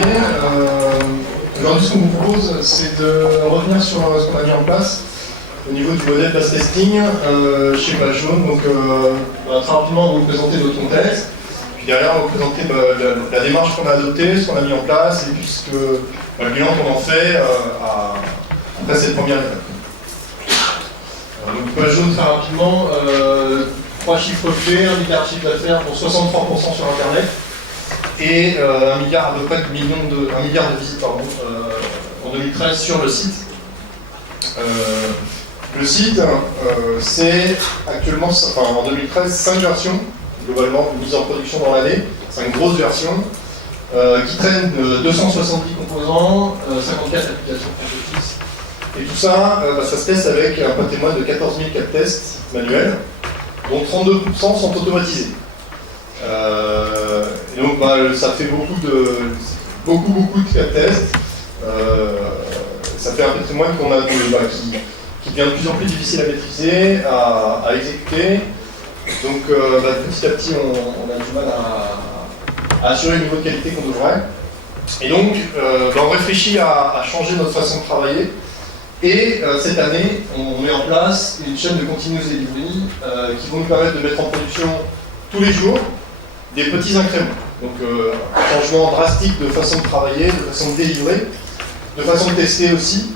atelier. Aujourd'hui, ce qu'on vous propose, c'est de revenir sur ce qu'on a mis en place au niveau du modèle base testing chez Page Jaune. Donc, très rapidement, on va vous présenter notre contexte. Puis derrière, on va vous présenter la démarche qu'on a adoptée, ce qu'on a mis en place, et puis le bilan qu'on en fait après cette première étape. Donc, Page Jaune, très rapidement, 3 chiffres clés, 1 milliard de chiffre d'affaires pour 63% sur Internet, et 1 milliard à peu près de visites en 2013 sur le site. Le site, c'est actuellement, en 2013, 5 versions globalement mises en production dans l'année, 5 grosses versions qui traînent 270 composants, 54 applications Office. Et tout ça, ça se teste avec un patrimoine de 14 000 cas de tests manuels, dont 32% sont automatisés. Et donc ça fait beaucoup de cas de tests. Ça fait un patrimoine qu'on a qui devient de plus en plus difficile à maîtriser, à exécuter. Donc petit à petit on a du mal à assurer le niveau de qualité qu'on devrait. Et donc on réfléchit à changer notre façon de travailler. Et cette année, on met en place une chaîne de continuous delivery qui vont nous permettre de mettre en production tous les jours des petits incréments. Donc un changement drastique de façon de travailler, de façon de délivrer, de façon de tester aussi.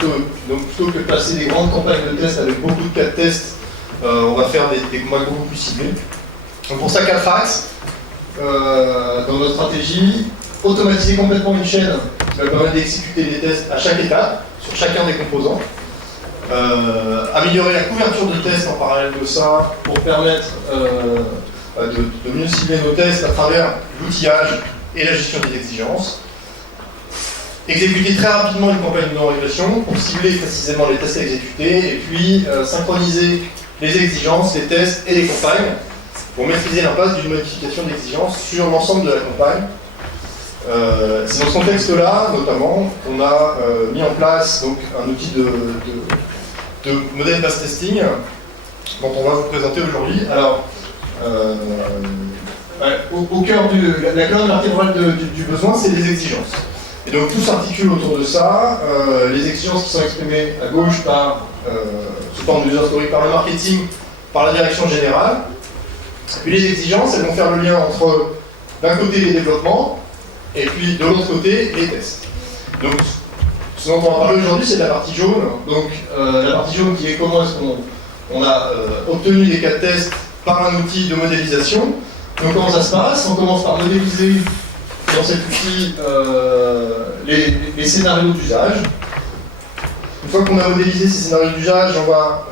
Donc plutôt que de passer des grandes campagnes de tests avec beaucoup de cas de tests, on va faire des campagnes beaucoup plus ciblées. Donc pour ça, 4 axes dans notre stratégie. Automatiser complètement une chaîne qui va permettre d'exécuter des tests à chaque étape, sur chacun des composants. Améliorer la couverture de tests en parallèle de ça pour permettre de mieux cibler nos tests à travers l'outillage et la gestion des exigences. Exécuter très rapidement une campagne de non-régression pour cibler précisément les tests à exécuter et puis synchroniser les exigences, les tests et les campagnes pour maîtriser l'impact d'une modification d'exigence sur l'ensemble de la campagne. C'est dans ce contexte-là, notamment, qu'on a mis en place donc, un outil de modèle base testing dont on va vous présenter aujourd'hui. Alors, au cœur la colonne vertébrale du besoin, c'est les exigences. Et donc tout s'articule autour de ça. Les exigences qui sont exprimées à gauche sous forme de user story par le marketing, par la direction générale. Puis les exigences, elles vont faire le lien entre, d'un côté, les développements, et puis de l'autre côté, les tests. Donc, ce dont on va parler aujourd'hui, c'est de la partie jaune. Donc, la partie jaune qui est comment est-ce qu'on a obtenu des cas de test par un outil de modélisation. Donc, comment ça se passe? On commence par modéliser dans cet outil les scénarios d'usage. Une fois qu'on a modélisé ces scénarios d'usage, on va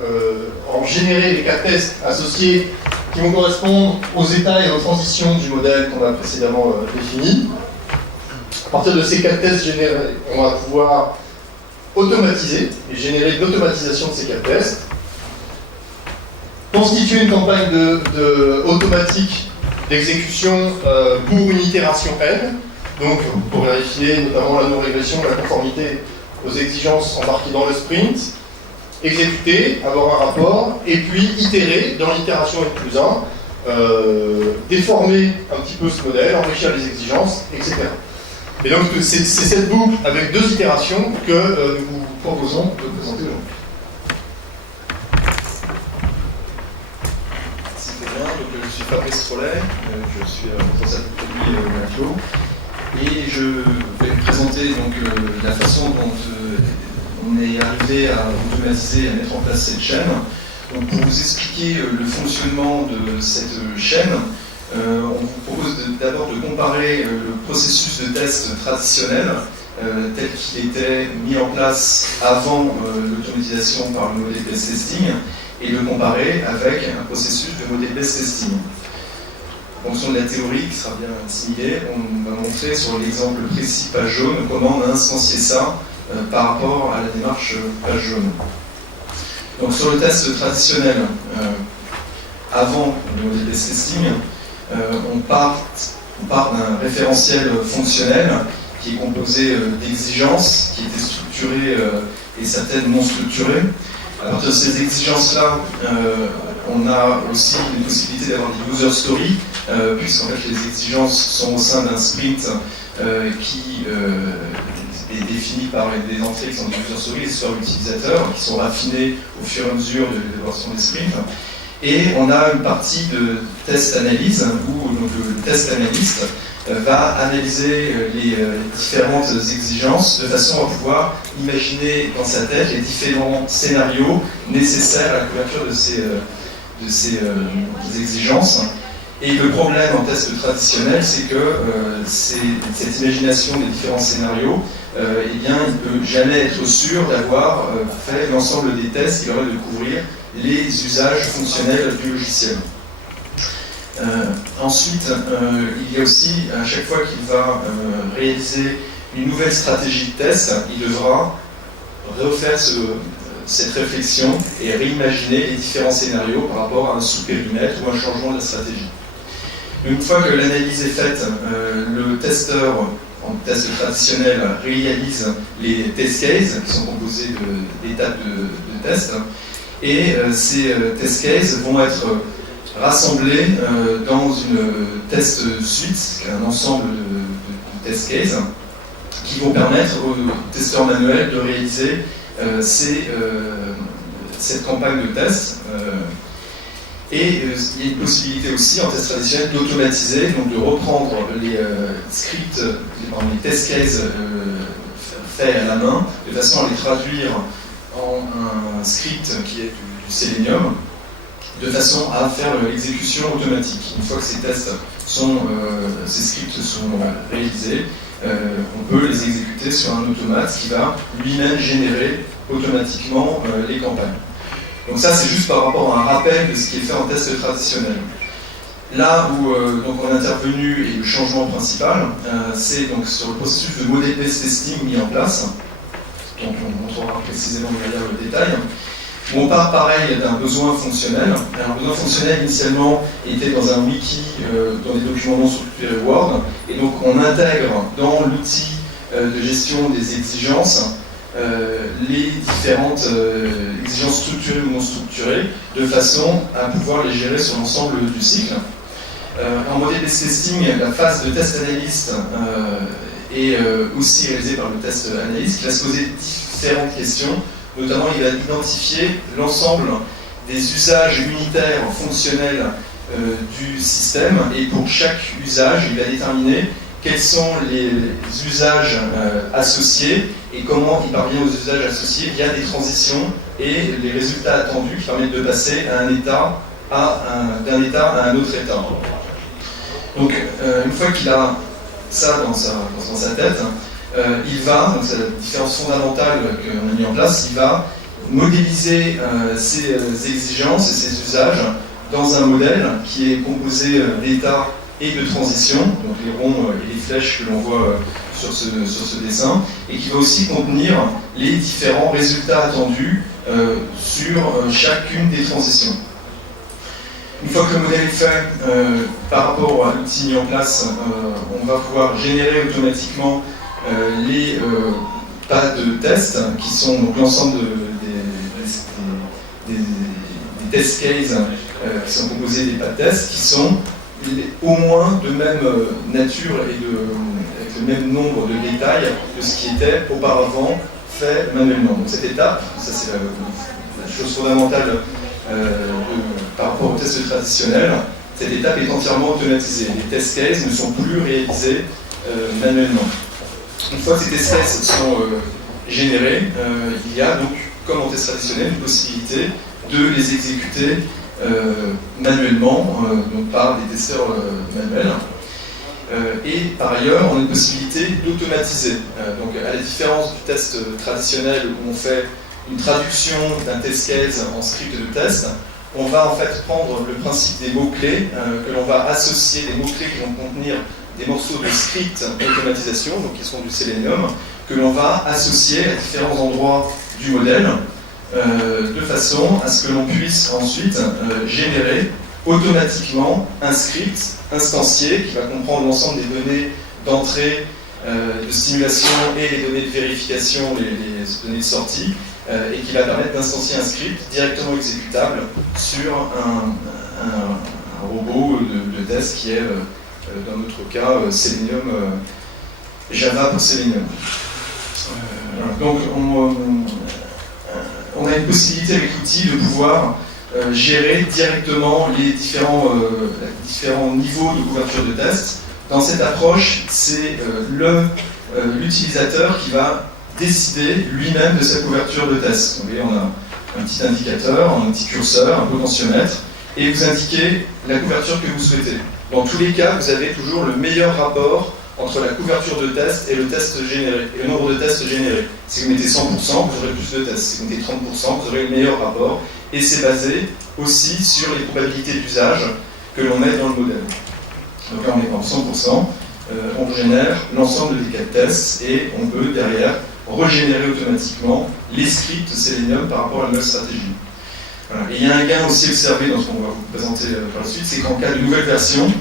en générer les cas de test associés qui vont correspondre aux états et aux transitions du modèle qu'on a précédemment défini. À partir de ces cas de tests générés, on va pouvoir automatiser et générer de l'automatisation de ces cas de tests. Constituer une campagne automatique d'exécution pour une itération N, donc pour vérifier notamment la non-régression, la conformité aux exigences embarquées dans le sprint, exécuter, avoir un rapport, et puis itérer dans l'itération N+1, déformer un petit peu ce modèle, enrichir les exigences, etc. Et donc c'est cette boucle avec 2 itérations que nous vous proposons de présenter aujourd'hui. Merci bien, donc je suis Fabrice Trollet, je suis responsable de produit Mafio, et je vais vous présenter donc, la façon dont on est arrivé à automatiser et à mettre en place cette chaîne. Donc, pour vous expliquer le fonctionnement de cette chaîne, on vous propose d'abord de comparer le processus de test traditionnel tel qu'il était mis en place avant l'automatisation par le modèle base testing et le comparer avec un processus de modèle base testing. En fonction de la théorie qui sera bien assimilée, on va montrer sur l'exemple précis Page Jaune comment on a instancié ça par rapport à la démarche Page Jaune. Donc sur le test traditionnel, avant le modèle base testing, on part d'un référentiel fonctionnel qui est composé d'exigences qui étaient structurées et certaines non structurées. À partir de ces exigences-là, on a aussi une possibilité d'avoir des user stories, puisqu'en fait les exigences sont au sein d'un sprint qui est défini par des entrées qui sont des user stories, des histoires utilisateurs, qui sont raffinées au fur et à mesure de l'évolution des sprints. Et on a une partie de test analyse, où donc, le test analyste va analyser les différentes exigences de façon à pouvoir imaginer dans sa tête les différents scénarios nécessaires à la couverture de ces exigences. Et le problème en test traditionnel, c'est que cette imagination des différents scénarios, eh bien, il ne peut jamais être sûr d'avoir fait l'ensemble des tests qui permettent de couvrir les usages fonctionnels du logiciel. Ensuite, il y a aussi, à chaque fois qu'il va réaliser une nouvelle stratégie de test, il devra refaire cette réflexion et réimaginer les différents scénarios par rapport à un sous-périmètre ou un changement de la stratégie. Une fois que l'analyse est faite, le testeur, en test traditionnel, réalise les test cases, qui sont composés d'étapes de test, et ces test cases vont être rassemblés dans une test suite, un ensemble de test cases, qui vont permettre aux testeurs manuels de réaliser cette campagne de test. Et il y a une possibilité aussi en test traditionnel d'automatiser, donc de reprendre les scripts, les test cases faits à la main, de façon à les traduire en un script qui est du Selenium, de façon à faire l'exécution automatique. Une fois que ces scripts sont réalisés, on peut les exécuter sur un automate qui va lui-même générer automatiquement les campagnes. Donc ça, c'est juste par rapport à un rappel de ce qui est fait en test traditionnel. Là où donc on est intervenu et le changement principal, c'est donc sur le processus de model-based testing mis en place. Donc on montrera précisément derrière le détail. Où on part pareil d'un besoin fonctionnel. Alors, le besoin fonctionnel initialement était dans un wiki, dans des documents non structurés Word, et donc on intègre dans l'outil de gestion des exigences les différentes exigences structurées ou non structurées, de façon à pouvoir les gérer sur l'ensemble du cycle. En model-based testing, la phase de test analyste est aussi réalisée par le test analyste, qui va se poser différentes questions. Notamment, il va identifier l'ensemble des usages unitaires fonctionnels du système, et pour chaque usage, il va déterminer quels sont les usages associés et comment il parvient aux usages associés via des transitions et les résultats attendus qui permettent de passer d'un état à un autre état. Donc, une fois qu'il a ça dans sa tête, il va, donc c'est la différence fondamentale qu'on a mis en place, il va modéliser ces exigences et ces usages dans un modèle qui est composé d'états et de transitions, donc les ronds et les flèches que l'on voit sur ce dessin, et qui va aussi contenir les différents résultats attendus sur chacune des transitions. Une fois que le modèle est fait, par rapport à l'outil mis en place, on va pouvoir générer automatiquement les pas de test, qui sont donc l'ensemble des test cases qui sont composés des pas de test, qui sont au moins de même nature et avec le même nombre de détails que ce qui était auparavant fait manuellement. Donc cette étape, ça c'est la chose fondamentale par rapport au test traditionnel, cette étape est entièrement automatisée. Les test cases ne sont plus réalisés manuellement. Une fois que ces test cases sont générés, il y a donc, comme en test traditionnel, une possibilité de les exécuter manuellement, donc par des testeurs manuels. Et par ailleurs, on a une possibilité d'automatiser. Donc à la différence du test traditionnel où on fait une traduction d'un test case en script de test, on va en fait prendre le principe des mots-clés, que l'on va associer des mots-clés qui vont contenir des morceaux de script d'automatisation, donc qui sont du Selenium, que l'on va associer à différents endroits du modèle, de façon à ce que l'on puisse ensuite générer automatiquement un script instancié qui va comprendre l'ensemble des données d'entrée, de simulation et les données de vérification, les données de sortie, et qui va permettre d'instancier un script directement exécutable sur un robot de test qui est, dans notre cas, Selenium, Java pour Selenium. Donc on a une possibilité avec l'outil de pouvoir gérer directement les différents niveaux de couverture de test. Dans cette approche, c'est l'utilisateur qui va décider lui-même de sa couverture de test. Vous voyez, on a un petit indicateur, un petit curseur, un potentiomètre, et vous indiquez la couverture que vous souhaitez. Dans tous les cas, vous avez toujours le meilleur rapport entre la couverture de test et le test généré, et le nombre de tests générés. Si vous mettez 100%, vous aurez plus de tests. Si vous mettez 30%, vous aurez le meilleur rapport. Et c'est basé aussi sur les probabilités d'usage que l'on met dans le modèle. Donc là, on est en 100%. On génère l'ensemble des cas de tests et on peut derrière régénérer automatiquement les scripts Selenium par rapport à la nouvelle stratégie. Voilà. Et il y a un gain aussi observé dans ce qu'on va vous présenter par la suite, c'est qu'en cas de nouvelle version,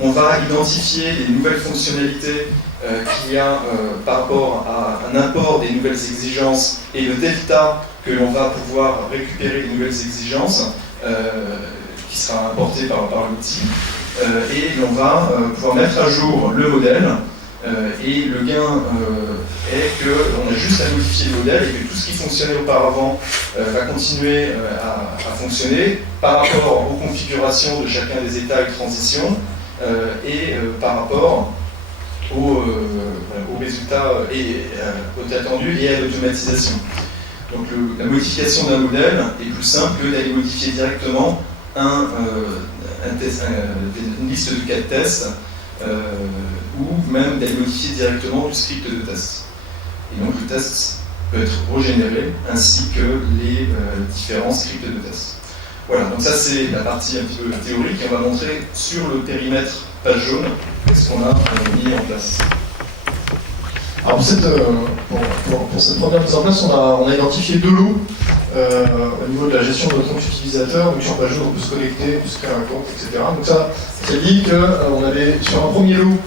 on va identifier les nouvelles fonctionnalités qu'il y a par rapport à un import des nouvelles exigences et le delta que l'on va pouvoir récupérer les nouvelles exigences qui sera importé par l'outil. Et l'on va pouvoir mettre à jour le modèle. Et le gain est qu'on a juste à modifier le modèle et que tout ce qui fonctionnait auparavant va continuer à fonctionner par rapport aux configurations de chacun des états et transitions et par rapport aux résultats attendus et à l'automatisation. Donc la modification d'un modèle est plus simple que d'aller modifier directement une liste de cas de tests ou même d'aller modifier directement du script de test. Et donc le test peut être régénéré ainsi que les différents scripts de test. Voilà, donc ça c'est la partie un petit peu théorique et on va montrer sur le périmètre page jaune qu'est-ce qu'on a mis en place. Alors pour cette première mise en place, on a identifié deux lots au niveau de la gestion de notre compte utilisateur. Donc sur page jaune, on peut se connecter, on peut se créer un compte, etc. Donc ça dit qu'on avait sur un premier lot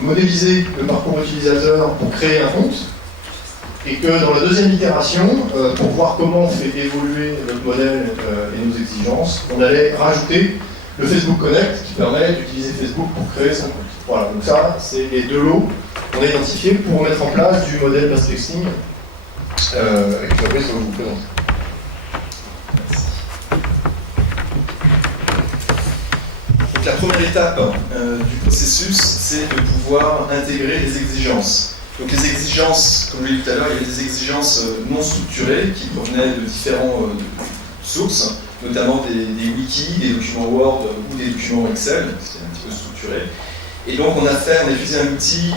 modélisé le parcours utilisateur pour créer un compte, et que dans la deuxième itération, pour voir comment on fait évoluer notre modèle et nos exigences, on allait rajouter le Facebook Connect qui permet d'utiliser Facebook pour créer son compte. Voilà, donc ça, c'est les deux lots qu'on a identifiés pour mettre en place du modèle Bass Texting et que Fabrice va vous présenter. Donc la première étape du processus, c'est de pouvoir intégrer les exigences. Donc les exigences, comme je l'ai dit tout à l'heure, il y a des exigences non structurées qui provenaient de différentes sources, notamment des wikis, des documents Word ou des documents Excel, c'est un petit peu structuré. Et donc on a utilisé un outil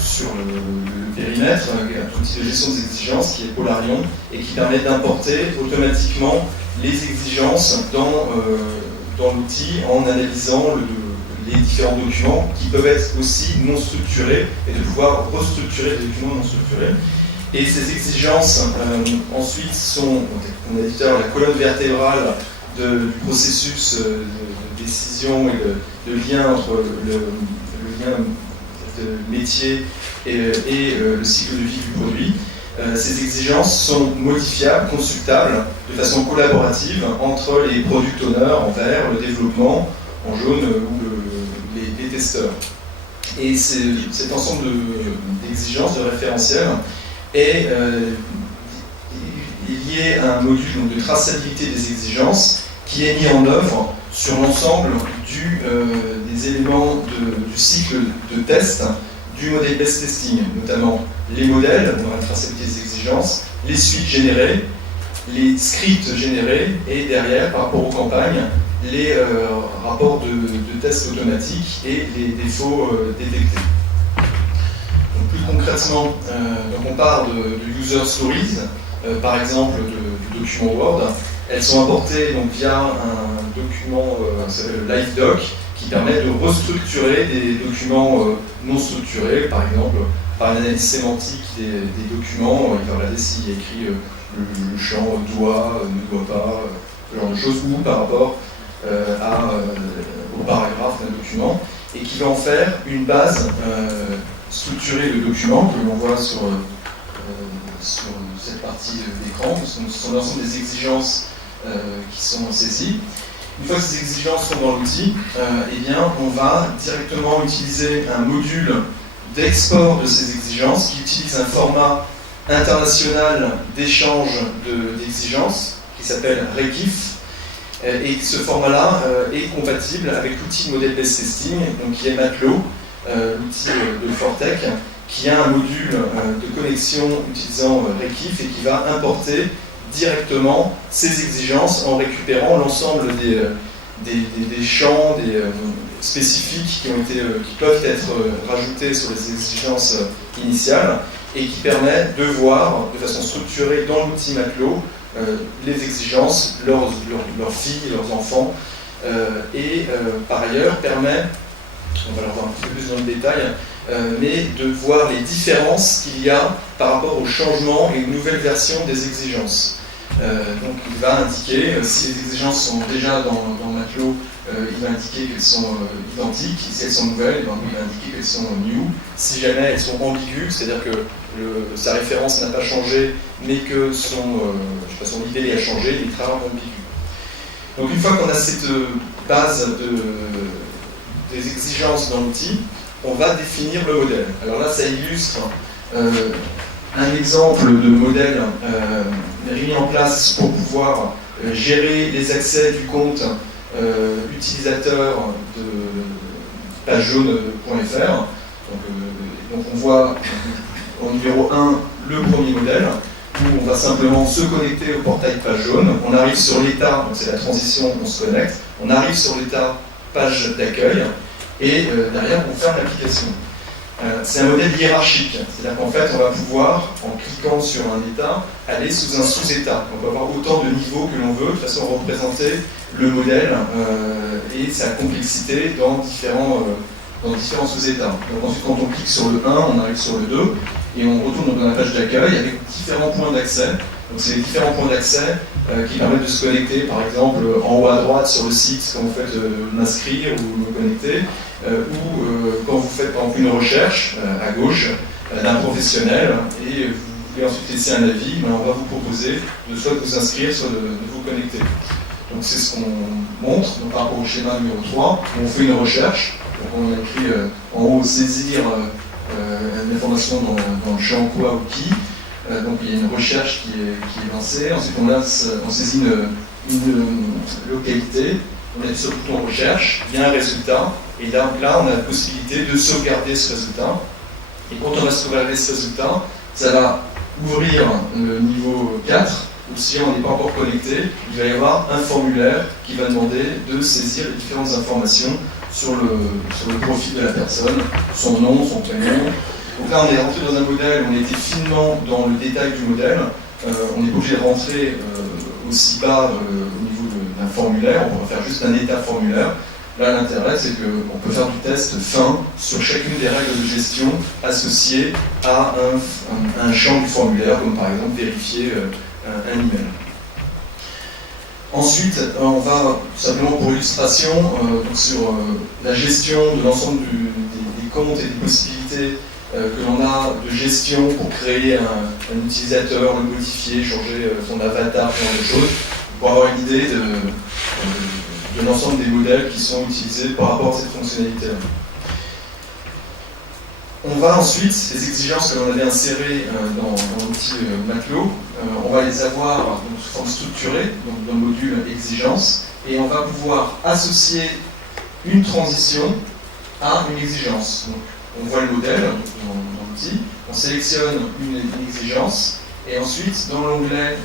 sur le périmètre, un outil de gestion des exigences qui est Polarion et qui permet d'importer automatiquement les exigences dans l'outil en analysant les différents documents qui peuvent être aussi non structurés et de pouvoir restructurer les documents non structurés. Et ces exigences ensuite sont, on a dit tout à l'heure, la colonne vertébrale du processus de décision et de lien entre le lien de métier et le cycle de vie du produit. Ces exigences sont modifiables, consultables de façon collaborative entre les product owners en vert, le développement en jaune ou les testeurs. Et cet ensemble d'exigences, de référentiels, est lié à un module donc, de traçabilité des exigences qui est mis en œuvre sur l'ensemble des éléments du cycle de test du modèle Bass Texting, notamment les modèles, dans la traçabilité des exigences, les suites générées, les scripts générés et derrière, par rapport aux campagnes, les rapports de tests automatiques et les défauts détectés. Donc, plus concrètement, donc on part de user stories, par exemple du document Word. Elles sont importées donc, via un document qui s'appelle le LiveDoc qui permet de restructurer des documents non structurés, par exemple par l'analyse sémantique des documents. Il va regarder s'il y a écrit le champ doit, ne doit pas, ce genre de choses, ou par rapport au paragraphe d'un document, et qui va en faire une base structurée de documents que l'on voit sur sur cette partie d'écran, parce que ce sont l'ensemble des exigences qui sont saisies. Une fois que ces exigences sont dans l'outil, eh bien, on va directement utiliser un module d'export de ces exigences qui utilise un format international d'échange d'exigences qui s'appelle RECIF. Et ce format-là est compatible avec l'outil de model-based testing, donc qui est Matelot, l'outil de Fortech, qui a un module de connexion utilisant RECIF et qui va importer directement ces exigences en récupérant l'ensemble des champs spécifiques qui peuvent être rajoutés sur les exigences initiales et qui permet de voir de façon structurée dans l'outil Matelot les exigences, leurs filles, leurs enfants, et par ailleurs permet, on va leur voir un petit peu plus dans le détail, mais de voir les différences qu'il y a par rapport au changement et une nouvelle version des exigences. Donc il va indiquer, si les exigences sont déjà dans Matelot, il va indiquer qu'elles sont identiques, si elles sont nouvelles, il va indiquer qu'elles sont new. Si jamais elles sont ambiguës, c'est-à-dire que sa référence n'a pas changé, mais que son idée a changé, il est très ambigu. Donc une fois qu'on a cette base des exigences dans l'outil, on va définir le modèle. Alors là, ça illustre un exemple de modèle mis en place pour pouvoir gérer les accès du compte utilisateur de pagejaune.fr. Donc on voit en numéro 1 le premier modèle où on va simplement se connecter au portail page jaune. On arrive sur l'état, donc c'est la transition, on se connecte. On arrive sur l'état page d'accueil et derrière on ferme l'application. C'est un modèle hiérarchique, c'est-à-dire qu'en fait on va pouvoir, en cliquant sur un état, aller sous un sous-état. On peut avoir autant de niveaux que l'on veut, de façon à représenter le modèle et sa complexité dans différents sous-états. Donc ensuite quand on clique sur le 1, on arrive sur le 2 et on retourne dans la page d'accueil avec différents points d'accès. Donc c'est les différents points d'accès qui permettent de se connecter, par exemple en haut à droite sur le site quand vous faites m'inscrire ou me connecter, ou quand vous faites par exemple une recherche à gauche d'un professionnel et vous voulez ensuite laisser un avis, ben, on va vous proposer de soit de vous inscrire, soit de vous connecter. Donc c'est ce qu'on montre donc, par rapport au schéma numéro 3, où on fait une recherche. Donc on a écrit en haut saisir une information dans le champ quoi ou qui. Donc il y a une recherche qui est lancée. Ensuite on saisit une localité. On appuie sur le bouton recherche, il y a un résultat. Et là on a la possibilité de sauvegarder ce résultat. Et quand on va sauvegarder ce résultat, ça va ouvrir le niveau 4. Ou si on n'est pas encore connecté, il va y avoir un formulaire qui va demander de saisir les différentes informations sur le profil de la personne, son nom, son prénom. Donc là, on est rentré dans un modèle, on a été finement dans le détail du modèle. On n'est pas obligé de rentrer aussi bas au niveau d'un formulaire, on va faire juste un état formulaire. Là, l'intérêt, c'est qu'on peut faire du test fin sur chacune des règles de gestion associées à un champ du formulaire, comme par exemple vérifier un email. Ensuite, on va, simplement pour illustration, sur la gestion de l'ensemble des comptes et des possibilités que l'on a de gestion pour créer un utilisateur, le modifier, changer son avatar, ce genre de choses, pour avoir une idée de l'ensemble des modèles qui sont utilisés par rapport à cette fonctionnalité-là. On va ensuite, les exigences que l'on avait insérées dans l'outil Matelot, on va les avoir donc, sous forme structurée, donc dans le module exigences, et on va pouvoir associer une transition à une exigence. Donc, on voit le modèle dans l'outil, on sélectionne une exigence, et ensuite, dans l'onglet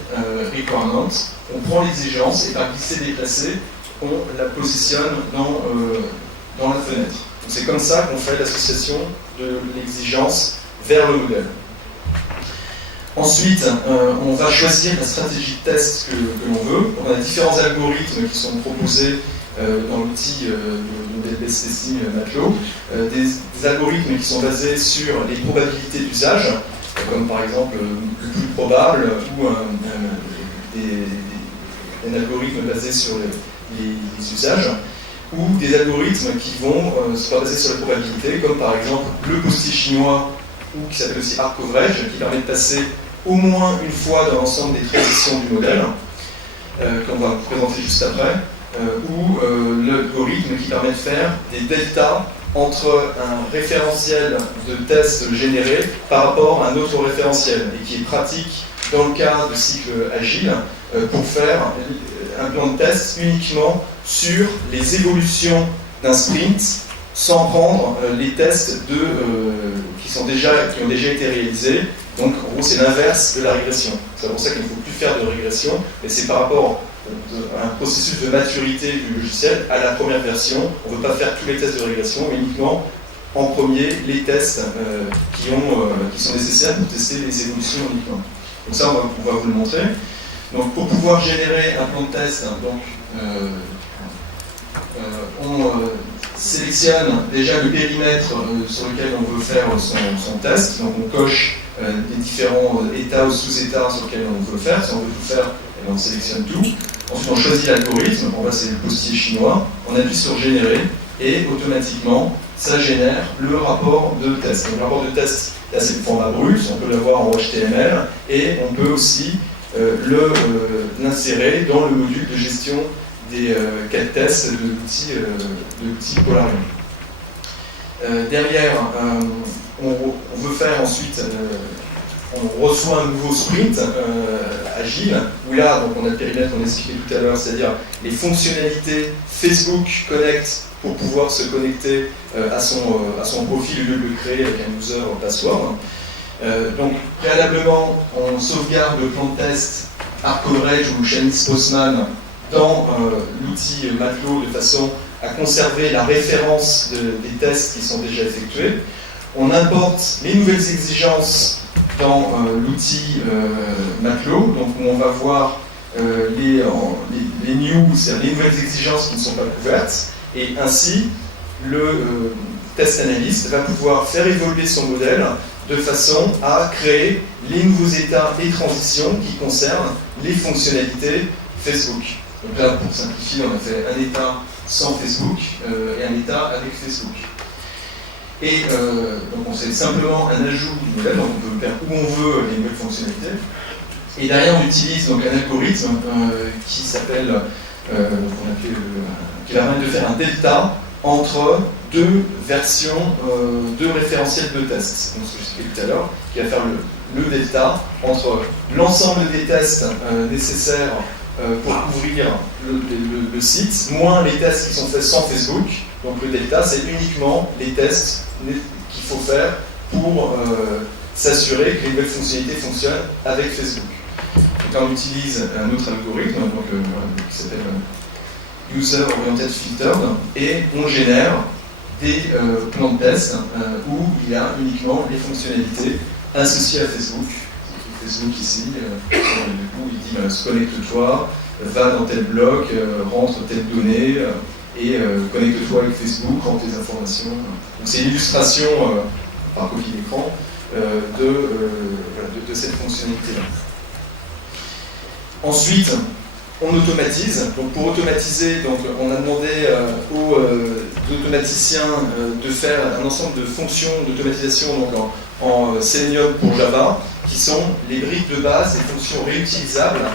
Requirements, on prend l'exigence, et par glisser-déplacer, on la positionne dans la fenêtre. C'est comme ça qu'on fait l'association de l'exigence vers le modèle. Ensuite, on va choisir la stratégie de test que l'on veut. On a différents algorithmes qui sont proposés dans l'outil de model-based testing Matelot. Des algorithmes qui sont basés sur les probabilités d'usage, comme par exemple le plus probable, ou un algorithme basé sur les usages, ou des algorithmes qui vont se baser sur les probabilités, comme par exemple le postiche chinois, ou qui s'appelle aussi Arc Coverage, qui permet de passer au moins une fois dans l'ensemble des transitions du modèle, qu'on va vous présenter juste après, ou l'algorithme qui permet de faire des deltas entre un référentiel de test généré par rapport à un autre référentiel, et qui est pratique dans le cas de cycle agile pour faire un plan de test uniquement sur les évolutions d'un sprint sans prendre les tests qui ont déjà été réalisés. Donc en gros c'est l'inverse de la régression. C'est pour ça qu'il ne faut plus faire de régression, et c'est par rapport à un processus de maturité du logiciel à la première version. On ne veut pas faire tous les tests de régression, mais uniquement en premier les tests qui sont nécessaires pour tester les évolutions uniquement. Donc ça on va vous le montrer. Donc pour pouvoir générer un plan de test, on sélectionne déjà le périmètre sur lequel on veut faire son test. Donc on coche les différents états ou sous-états sur lesquels on veut faire. Si on veut tout faire, on sélectionne tout. Ensuite on choisit l'algorithme, bon, là c'est le postier chinois, on appuie sur générer et automatiquement ça génère le rapport de test. Donc le rapport de test, là c'est le format brut, on peut l'avoir en HTML et on peut aussi l'insérer dans le module de gestion des cas de test de l'outil Polarium. Derrière, on veut faire ensuite, on reçoit un nouveau sprint agile, où là, donc on a le périmètre qu'on a expliqué tout à l'heure, c'est-à-dire les fonctionnalités Facebook Connect pour pouvoir se connecter à son profil au lieu de le créer avec un user password. Donc préalablement, on sauvegarde le plan de test ArcCoverage ou Shanice Postman dans l'outil Matelot de façon à conserver la référence des tests qui sont déjà effectués. On importe les nouvelles exigences dans l'outil Matelot, donc où on va voir les new, c'est-à-dire les nouvelles exigences qui ne sont pas couvertes, et ainsi le test analyst va pouvoir faire évoluer son modèle de façon à créer les nouveaux états et transitions qui concernent les fonctionnalités Facebook. Donc là, pour simplifier, on a fait un état sans Facebook et un état avec Facebook. Et donc c'est simplement un ajout du modèle, donc on peut faire où on veut les nouvelles fonctionnalités. Et derrière, on utilise donc un algorithme qui s'appelle, qui va permettre de faire un delta entre deux versions, deux référentiels de tests. Donc ce que j'expliquais tout à l'heure, qui va faire le delta entre l'ensemble des tests nécessaires pour couvrir le site, moins les tests qui sont faits sans Facebook. Donc le delta, c'est uniquement les tests qu'il faut faire pour s'assurer que les nouvelles fonctionnalités fonctionnent avec Facebook. Donc là, on utilise un autre algorithme donc, qui s'appelle User Oriented Filtered, et on génère des plans de test où il y a uniquement les fonctionnalités associées à Facebook. Facebook ici, du coup il dit connecte-toi, va dans tel bloc, rentre telle donnée et connecte-toi avec Facebook, rentre tes informations. Donc c'est une illustration par copie d'écran de cette fonctionnalité-là. Ensuite, on automatise. Donc pour automatiser, donc, on a demandé aux automaticiens de faire un ensemble de fonctions d'automatisation en Selenium pour Java, qui sont les briques de base, des fonctions réutilisables,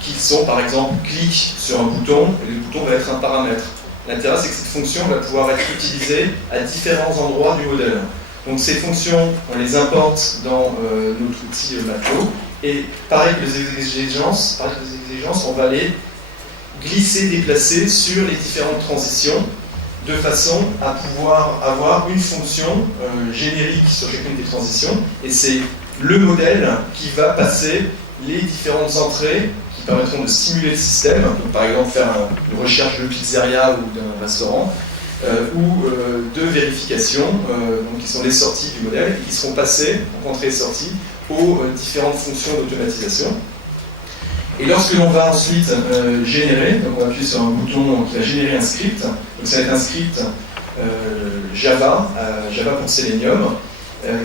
qui sont par exemple clic sur un bouton, et le bouton va être un paramètre. L'intérêt, c'est que cette fonction va pouvoir être utilisée à différents endroits du modèle. Donc ces fonctions, on les importe dans notre outil Matelot, et pareil que les exigences, on va les glisser, déplacer sur les différentes transitions, de façon à pouvoir avoir une fonction générique sur chacune des transitions, et c'est le modèle qui va passer les différentes entrées qui permettront de stimuler le système, donc par exemple faire une recherche de pizzeria ou d'un restaurant, ou de vérification, donc qui sont les sorties du modèle, et qui seront passées, en entrée et sortie, aux différentes fonctions d'automatisation. Et lorsque l'on va ensuite générer, donc on va appuyer sur un bouton qui va générer un script, donc ça va être un script Java, Java pour Selenium,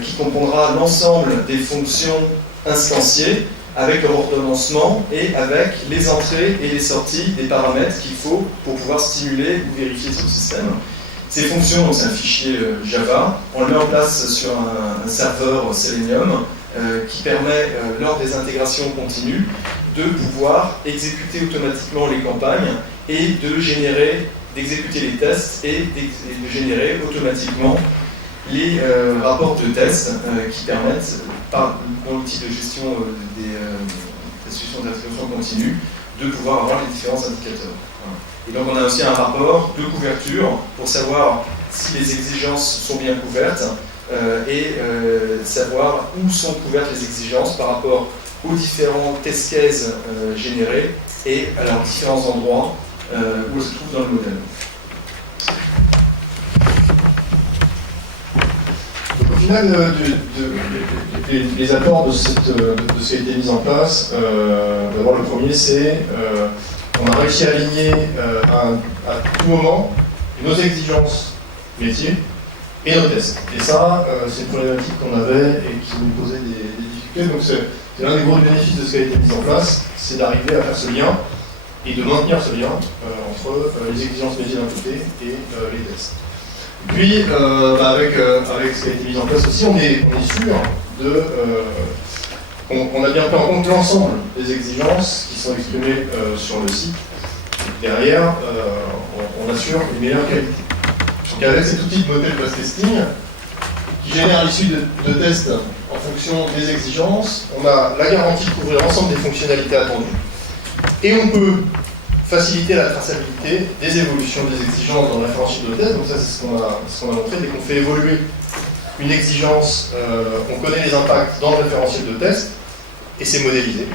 qui comprendra l'ensemble des fonctions instanciées avec leur ordonnancement et avec les entrées et les sorties des paramètres qu'il faut pour pouvoir stimuler ou vérifier ce système. Ces fonctions, donc c'est un fichier Java, on le met en place sur un serveur Selenium qui permet, lors des intégrations continues, de pouvoir exécuter automatiquement les campagnes et d'exécuter les tests et de générer automatiquement les rapports de tests qui permettent, par l'outil de gestion des solutions d'intégration continue, de pouvoir avoir les différents indicateurs. Et donc on a aussi un rapport de couverture pour savoir si les exigences sont bien couvertes et savoir où sont couvertes les exigences par rapport aux différents test cases générés et à leurs différents endroits où elles se trouvent dans le modèle. Donc, au final, les apports de ce qui a été mis en place, d'abord le premier c'est on a réussi à aligner à tout moment nos exigences métiers et nos tests. Et ça, c'est une problématique qu'on avait et qui nous posait des difficultés. Donc c'est l'un des gros bénéfices de ce qui a été mis en place, c'est d'arriver à faire ce lien et de maintenir ce lien entre les exigences métiers d'un côté et les tests. Et puis, avec ce qui a été mis en place aussi, on est sûr qu'on a bien pris en compte l'ensemble des exigences qui sont exprimées sur le site. Et derrière, on assure une meilleure qualité. Donc avec cet outil de modèle post-testing, qui génère à l'issue de tests en fonction des exigences, on a la garantie de couvrir l'ensemble des fonctionnalités attendues. Et on peut faciliter la traçabilité des évolutions des exigences dans le référentiel de test. Donc ça, c'est ce qu'on a montré. Dès qu'on fait évoluer une exigence, on connaît les impacts dans le référentiel de test, et c'est modélisé.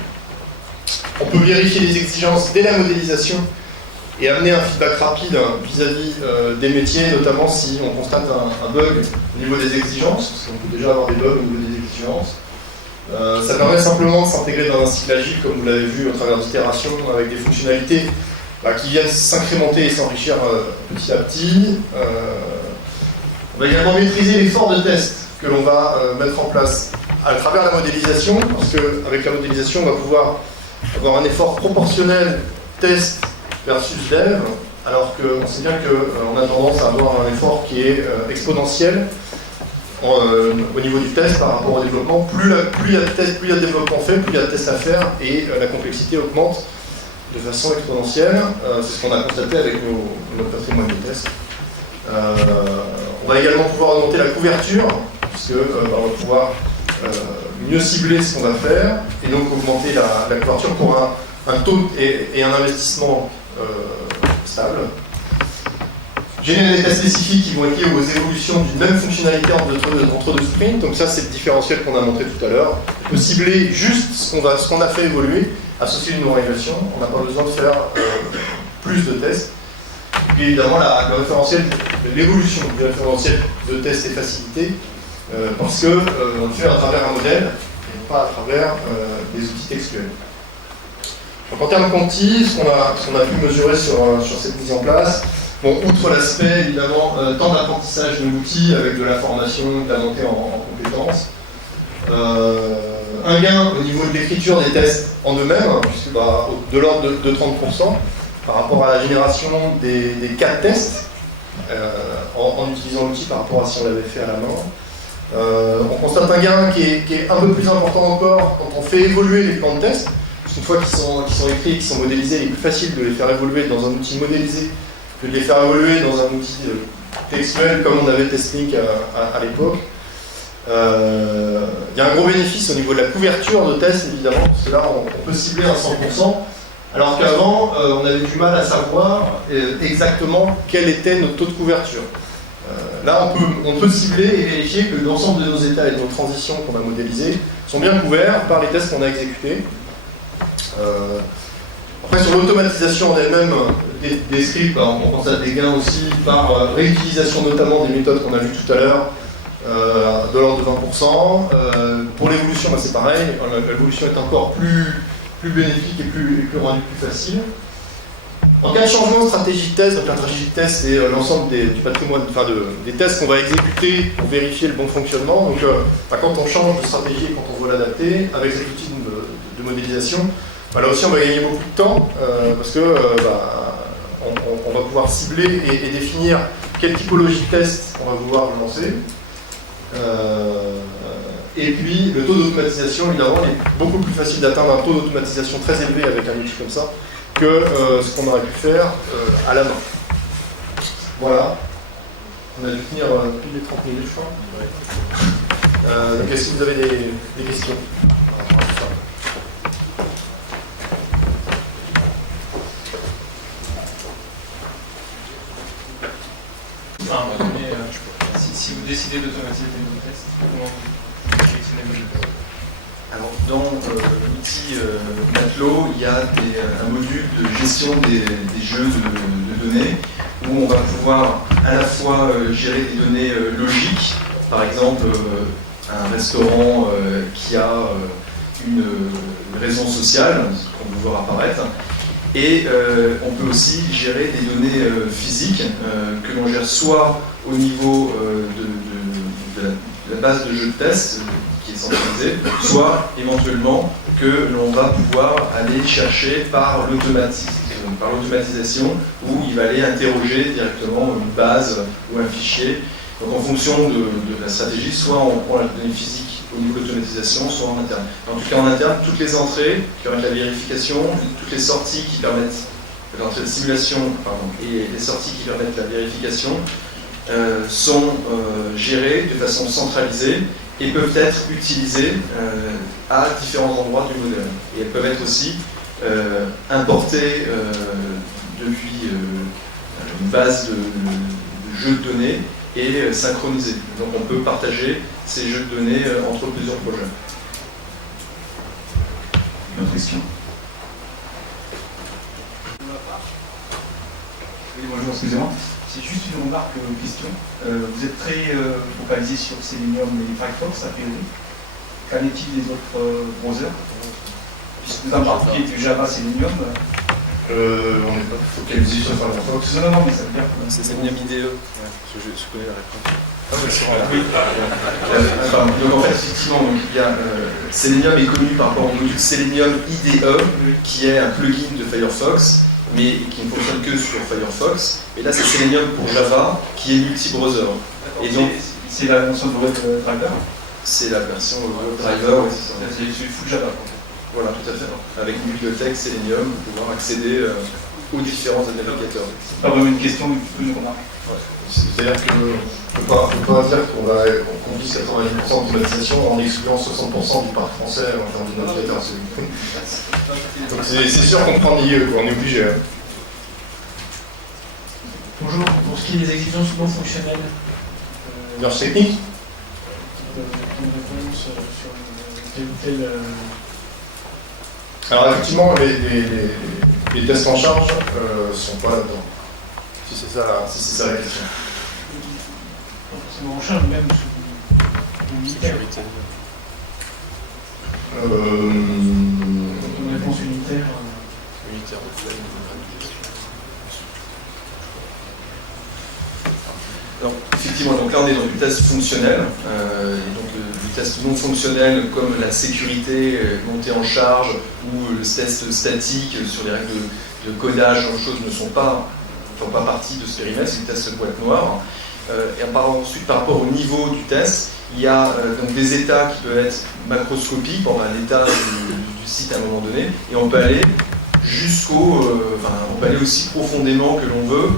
On peut vérifier les exigences dès la modélisation et amener un feedback rapide vis-à-vis des métiers, notamment si on constate un bug au niveau des exigences, parce qu'on peut déjà avoir des bugs au niveau des exigences. Ça permet simplement de s'intégrer dans un cycle agile, comme vous l'avez vu au travers d'itérations, avec des fonctionnalités qui viennent s'incrémenter et s'enrichir petit à petit. On va également maîtriser l'effort de test que l'on va mettre en place à travers la modélisation, parce qu'avec la modélisation, on va pouvoir avoir un effort proportionnel test versus dev, alors qu'on sait bien qu'on a tendance à avoir un effort qui est exponentiel au niveau du test par rapport au développement. Plus il y a de développement fait, plus il y a de tests à faire et la complexité augmente de façon exponentielle. C'est ce qu'on a constaté avec notre patrimoine de tests. On va également pouvoir augmenter la couverture, puisque on va pouvoir mieux cibler ce qu'on va faire et donc augmenter la couverture pour un taux et un investissement stable. Générer des tests spécifiques qui vont être liés aux évolutions d'une même fonctionnalité entre deux sprints. Donc ça, c'est le différentiel qu'on a montré tout à l'heure. On peut cibler juste ce qu'on a fait évoluer, associer une nouvelle régression. On n'a pas besoin de faire plus de tests. Et évidemment, l'évolution du référentiel de tests est facilitée parce qu'on le fait à travers un modèle et pas à travers des outils textuels. Donc en termes quanti, ce qu'on a pu mesurer sur cette mise en place, bon, outre l'aspect évidemment temps d'apprentissage de l'outil avec de la formation, de la montée en compétences, un gain au niveau de l'écriture des tests en eux-mêmes, puisque de l'ordre de 30% par rapport à la génération des cas de tests en utilisant l'outil par rapport à si on l'avait fait à la main. On constate un gain qui est un peu plus important encore quand on fait évoluer les plans de test. Une fois qu'ils sont écrits et qu'ils sont modélisés, il est plus facile de les faire évoluer dans un outil modélisé que de les faire évoluer dans un outil textuel comme on avait TestLink à l'époque. Il y a un gros bénéfice au niveau de la couverture de tests, évidemment, parce que là, on peut cibler à 100%, alors qu'avant, on avait du mal à savoir exactement quel était notre taux de couverture. Là, on peut cibler et vérifier que l'ensemble de nos états et de nos transitions qu'on a modélisées sont bien couverts par les tests qu'on a exécutés. Après, sur l'automatisation en elle-même des scripts, on constate des gains aussi par réutilisation notamment des méthodes qu'on a vues tout à l'heure, de l'ordre de 20%. Pour l'évolution, c'est pareil, l'évolution est encore plus bénéfique et plus rendue plus facile. En cas de changement de stratégie de test, donc la stratégie de test, c'est l'ensemble du patrimoine, des tests qu'on va exécuter pour vérifier le bon fonctionnement. Donc, quand on change de stratégie et quand on veut l'adapter, avec cet outil de modélisation, là aussi on va gagner beaucoup de temps parce que on va pouvoir cibler et définir quelle typologie de test on va vouloir lancer. Et puis le taux d'automatisation, évidemment, est beaucoup plus facile d'atteindre un taux d'automatisation très élevé avec un outil comme ça que ce qu'on aurait pu faire à la main. Voilà. On a dû tenir plus de 30 minutes, je crois. Ouais. Donc est-ce que vous avez des questions? Si vous décidez d'automatiser vos tests, comment vous sélectionnez vos jeux? Alors, dans l'outil Matelot, il y a un module de gestion des jeux de données où on va pouvoir à la fois gérer des données logiques, par exemple un restaurant qui a une raison sociale, qu'on peut voir apparaître, et on peut aussi gérer des données physiques que l'on gère soit au niveau de la base de jeu de test, qui est centralisée, soit éventuellement que l'on va pouvoir aller chercher par l'automatisation, où il va aller interroger directement une base ou un fichier. Donc en fonction de la stratégie, soit on prend la donnée physique au niveau de l'automatisation, soit en interne. En tout cas en interne, toutes les entrées qui permettent la vérification, toutes les sorties qui permettent l'entrée de simulation et les sorties qui permettent la vérification sont gérées de façon centralisée et peuvent être utilisées à différents endroits du modèle. Et elles peuvent être aussi importées depuis une base de jeux de données et synchronisées. Donc on peut partager ces jeux de données entre plusieurs projets. Une autre question? Oui, bonjour, excusez-moi. C'est juste une remarque ou question. Vous êtes très focalisé sur Selenium et Firefox, a priori. Qu'en est-il des autres browsers? Puisque vous en particulier du Java Selenium. On n'est pas focalisé sur Firefox. Non, mais ça veut dire que... C'est Selenium IDE. Ouais, je connais la réponse. Ah oui, c'est vrai. Oui. Donc en fait, effectivement, il y a, Selenium est connu par rapport au module Selenium IDE, qui est un plugin de Firefox, mais qui ne fonctionne que sur Firefox. Et là, c'est Selenium pour Java, qui est multi-browser. Et donc, c'est la notion de web driver? C'est la version web driver, oui, c'est ça. C'est full Java. Voilà, tout à fait. Avec une bibliothèque Selenium, pour pouvoir accéder aux différents navigateurs. C'est pas vraiment une question, mais plutôt une remarque. Ouais. C'est-à-dire qu'on ne peut pas dire qu'on vise 90% d'automatisation en excluant 60% du parc français en termes de navigateurs. Donc c'est sûr qu'on prend lié, on est obligé. Hein. Bonjour, pour ce qui est des exigences non fonctionnelles, Marche technique une réponse sur tel ou tel. Alors effectivement, les tests en charge sont pas là-dedans. Si c'est ça la question. Pas forcément en charge, même sous unitaire. Une réponse unitaire. Alors, effectivement, donc là on est dans du test fonctionnel, et donc du test non fonctionnel comme la sécurité montée en charge ou le test statique sur les règles de codage, genre de choses ne font pas partie de ce périmètre, c'est une test boîte noire. Et ensuite, par rapport au niveau du test, il y a donc des états qui peuvent être macroscopiques, on a l'état du site à un moment donné, et on peut aller on peut aller aussi profondément que l'on veut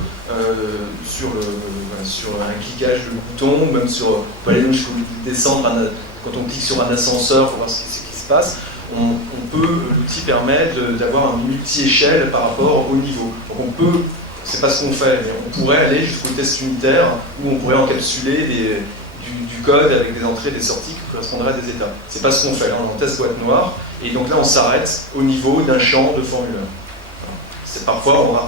sur un cliquage de bouton, même on peut aller jusqu'au descendre quand on clique sur un ascenseur pour voir ce qui se passe. L'outil permet d'avoir un multi-échelle par rapport au niveau. Donc c'est pas ce qu'on fait, mais on pourrait aller jusqu'au test unitaire où on pourrait encapsuler du code avec des entrées et des sorties qui correspondraient à des états. C'est pas ce qu'on fait, on est en test boîte noire, et donc là on s'arrête au niveau d'un champ de formulaire. Parfois on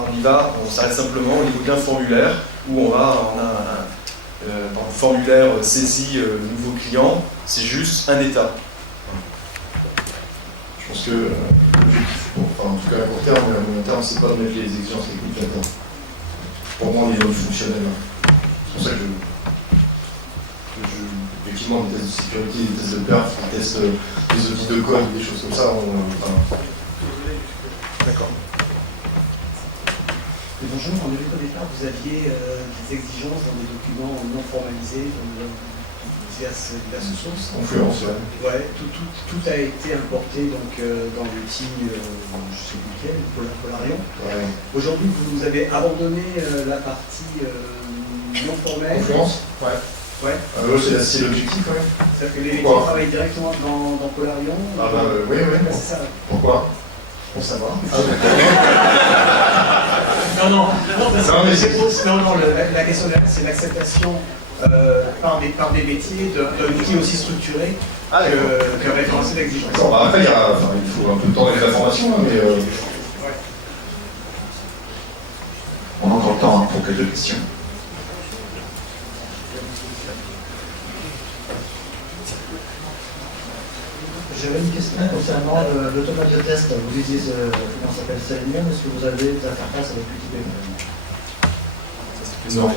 s'arrête simplement au niveau d'un formulaire où on a un formulaire saisi nouveau client, c'est juste un état. Je pense que l'objectif, en tout cas à court terme et à moyen terme, c'est pas de mettre les exigences techniques là-dedans. Pour moi, les zones fonctionnelles. C'est pour ça que effectivement, des tests de sécurité, des tests de perf, des tests des audits de code, des choses comme ça. D'accord. Et bonjour, on a vu qu'au départ, vous aviez des exigences dans des documents non formalisés, dans des diverses sources. Confluence, ouais. Ouais, tout a été importé donc, dans l'outil, je sais plus lequel, Polarion. Ouais. Aujourd'hui, vous avez abandonné la partie non formelle. Confluence. Ouais. Ouais. C'est l'objectif, ouais. C'est-à-dire que les métiers Pourquoi travaillent directement dans Polarion. Ah bah oui, oui. Ouais, c'est ça. Pourquoi? Pour savoir. Ah, d'accord. Non, la question derrière, c'est l'acceptation par des métiers d'un outil aussi structuré que référentiel d'exigence. D'accord, bah après, il faut un peu de temps avec la formation, hein, mais... Ouais. On a encore le temps hein, pour quelques questions. J'avais une question concernant l'automate de test. Vous utilisez, comment ça s'appelle, Selenium. Est-ce que vous avez des interfaces avec Qtp? Non.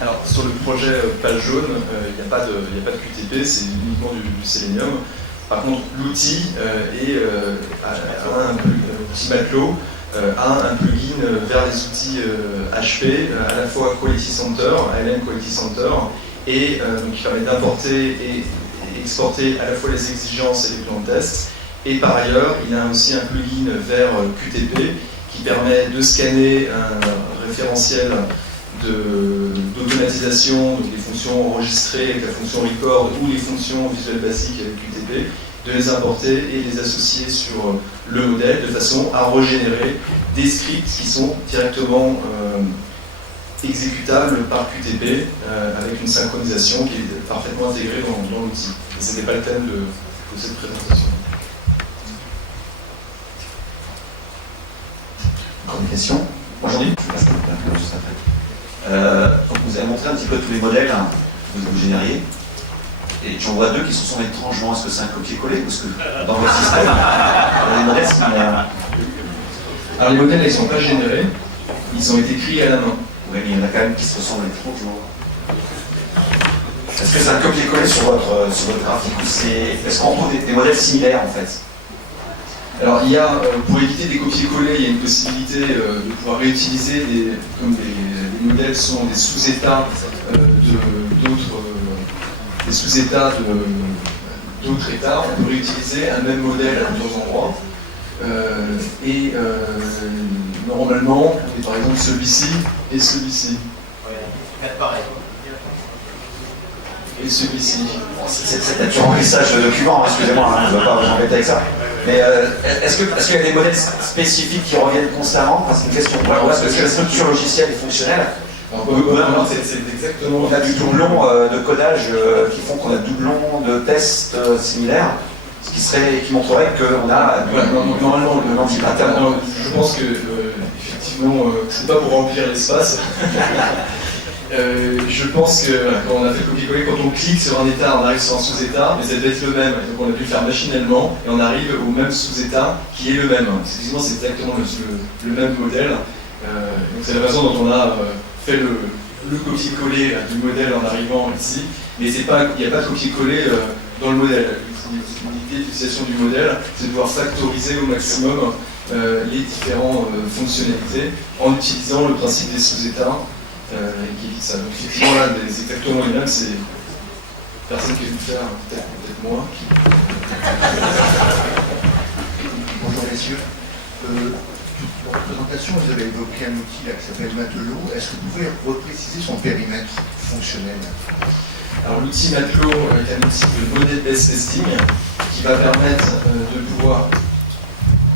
Alors sur le projet Page Jaune, il n'y a pas de QTP, c'est uniquement du Selenium. Par contre, l'outil Matelot a un plugin vers les outils HP, à la fois Quality Center, ALM Quality Center, et qui permet d'importer et exporter à la fois les exigences et les plans de test. Et par ailleurs, il a aussi un plugin vers QTP qui permet de scanner un référentiel d'automatisation, donc les fonctions enregistrées avec la fonction record ou les fonctions visuelles basiques avec QTP, de les importer et les associer sur le modèle de façon à régénérer des scripts qui sont directement exécutable par QTP avec une synchronisation qui est parfaitement intégrée dans l'outil. Et ce n'était pas le thème de cette présentation. Encore une question? Aujourd'hui, je passe juste après. Donc vous avez montré un petit peu tous les modèles que vous génériez. Et j'en vois deux qui se sont étrangement. Est-ce que c'est un copier-coller ou est-ce que dans votre système, il y a des modèles similaires? Alors les modèles, ils ne sont pas générés, ils ont été créés à la main. Oui, mais il y en a quand même qui se ressemblent étrangement. Est-ce que c'est un copier-coller sur votre graphique ou est-ce qu'on trouve des modèles similaires en fait? Alors il y a, pour éviter des copier-coller, il y a une possibilité de pouvoir réutiliser, comme les modèles sont des sous-états d'autres états, on peut réutiliser un même modèle à plusieurs endroits. Normalement, on est par exemple celui-ci et celui-ci. Pareil. Et celui-ci. C'est peut-être du remplissage de documents, excusez-moi, je ne vais pas vous embêter avec ça. Mais est-ce qu'il y a des modèles spécifiques qui reviennent constamment? Enfin, c'est une question. Voilà, est-ce que la structure logicielle est fonctionnelle? C'est exactement. On a du doublon de codage qui font qu'on a doublon de tests similaires, ce qui montrerait qu'on a normalement le anti-pattern. Je pense que effectivement, c'est pas pour remplir l'espace. Je pense que quand on a fait le copier-coller, quand on clique sur un état, on arrive sur un sous-état, mais ça doit être le même. Donc on a pu le faire machinalement et on arrive au même sous-état qui est le même. Effectivement, c'est exactement le même modèle. Donc c'est la façon dont on a fait le copier-coller du modèle en arrivant ici, mais il n'y a pas de copier-coller dans le modèle. L'idée d'utilisation du modèle, c'est de pouvoir factoriser au maximum les différentes fonctionnalités en utilisant le principe des sous-états qui évite ça. Donc effectivement là, exactement les mêmes, c'est personne qui a dû le faire, peut-être moi. Bonjour messieurs. Dans la présentation, vous avez évoqué un outil là, qui s'appelle Matelot. Est-ce que vous pouvez repréciser son périmètre fonctionnel? Alors l'outil Matelot est un outil de model-based testing qui va permettre de pouvoir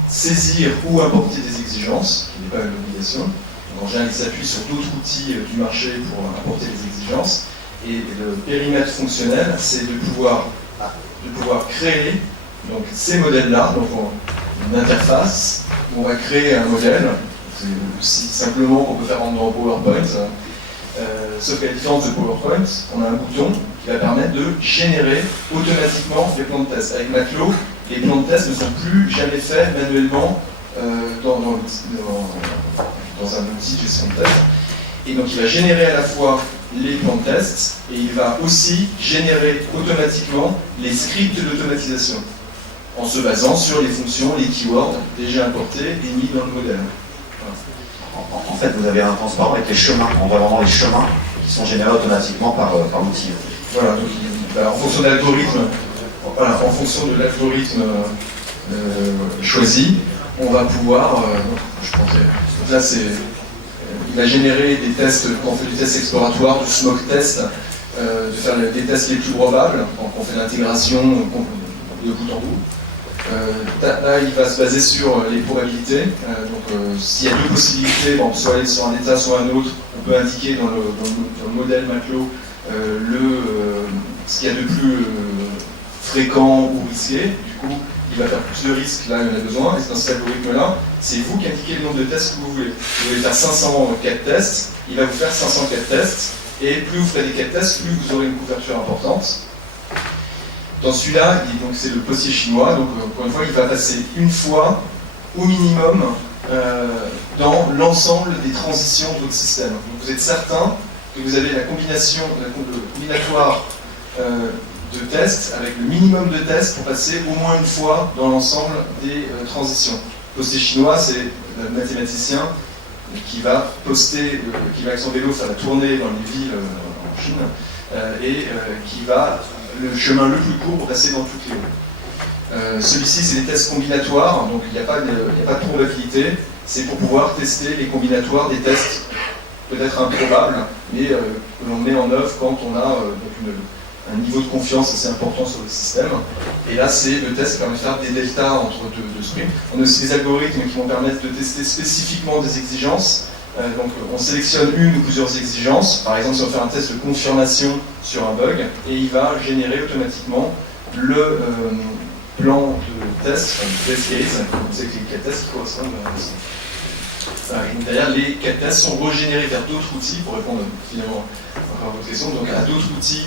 saisir ou importer des exigences, qui n'est pas une obligation. Donc, en général, il s'appuie sur d'autres outils du marché pour importer les exigences. Et le périmètre fonctionnel, c'est de pouvoir créer donc, ces modèles-là, donc une interface où on va créer un modèle, c'est aussi simplement qu'on peut faire dans PowerPoint. Sauf qu'à la différence de PowerPoint, on a un bouton qui va permettre de générer automatiquement les plans de test. Avec Matelot, les plans de test ne sont plus jamais faits manuellement dans un outil de gestion de test. Et donc il va générer à la fois les plans de test et il va aussi générer automatiquement les scripts d'automatisation en se basant sur les fonctions, les keywords déjà importés et mis dans le modèle. En fait, vous avez un transparent avec les chemins. On voit vraiment les chemins qui sont générés automatiquement par l'outil. Voilà, donc en fonction de l'algorithme, choisi, on va pouvoir, il va générer des tests, quand on fait du test exploratoire, du smoke test, de faire des tests les plus probables, quand on fait l'intégration de bout en bout. Là, il va se baser sur les probabilités. S'il y a deux possibilités, soit aller sur un état, soit un autre, on peut indiquer dans le modèle Matelot ce qu'il y a de plus fréquent ou risqué. Du coup, il va faire plus de risques, là il y en a besoin, et dans cet algorithme-là, c'est vous qui indiquez le nombre de tests que vous voulez. Vous voulez faire 504 tests, il va vous faire 504 tests, et plus vous ferez des 4 tests, plus vous aurez une couverture importante. Dans celui-là, c'est le postier chinois, donc encore une fois, il va passer une fois, au minimum, dans l'ensemble des transitions de votre système. Donc vous êtes certain que vous avez le combinatoire de tests avec le minimum de tests pour passer au moins une fois dans l'ensemble des transitions. Le postier chinois, c'est le mathématicien qui va poster, qui va avec son vélo faire la tournée dans les villes en Chine et qui va le chemin le plus court pour passer dans toutes les rues. Celui-ci, c'est des tests combinatoires, donc il n'y a pas de probabilité, c'est pour pouvoir tester les combinatoires des tests peut-être improbables, mais que l'on met en œuvre quand on a un niveau de confiance assez important sur le système. Et là, c'est le test qui permet de faire des deltas entre deux sprints. On a aussi des algorithmes qui vont permettre de tester spécifiquement des exigences. Donc on sélectionne une ou plusieurs exigences. Par exemple, si on fait un test de confirmation sur un bug, et il va générer automatiquement le plan de test, enfin, le test case, vous savez que les 4 tests qui correspondent à ça. D'ailleurs, les 4 tests sont régénérés vers d'autres outils pour répondre finalement à votre question, donc à d'autres outils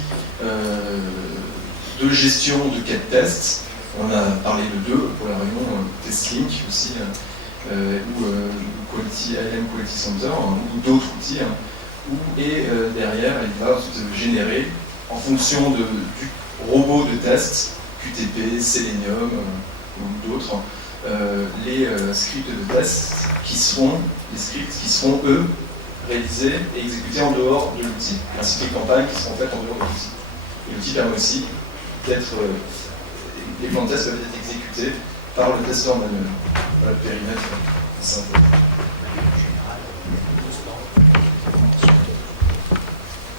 de gestion de 4 tests. On a parlé de 2 pour la réunion, TestLink aussi, ou LM Quality Center, ou d'autres outils. Et derrière, il va générer, en fonction du robot de test, QTP, Selenium ou d'autres, les scripts de test qui seront eux réalisés et exécutés en dehors de l'outil, ainsi que les campagnes qui seront faites en dehors de l'outil. Et l'outil permet aussi d'être, les plans de test peuvent être exécutés par le testeur manuel. Voilà le périmètre simple.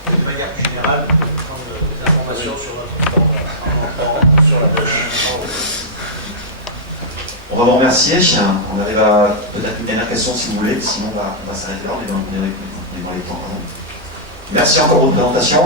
De manière plus générale, prendre des informations sur notre temps, sur la page. On va vous remercier. On arrive à peut-être une dernière question si vous voulez, sinon on va s'arrêter là, on est dans les temps. Merci encore pour votre présentation.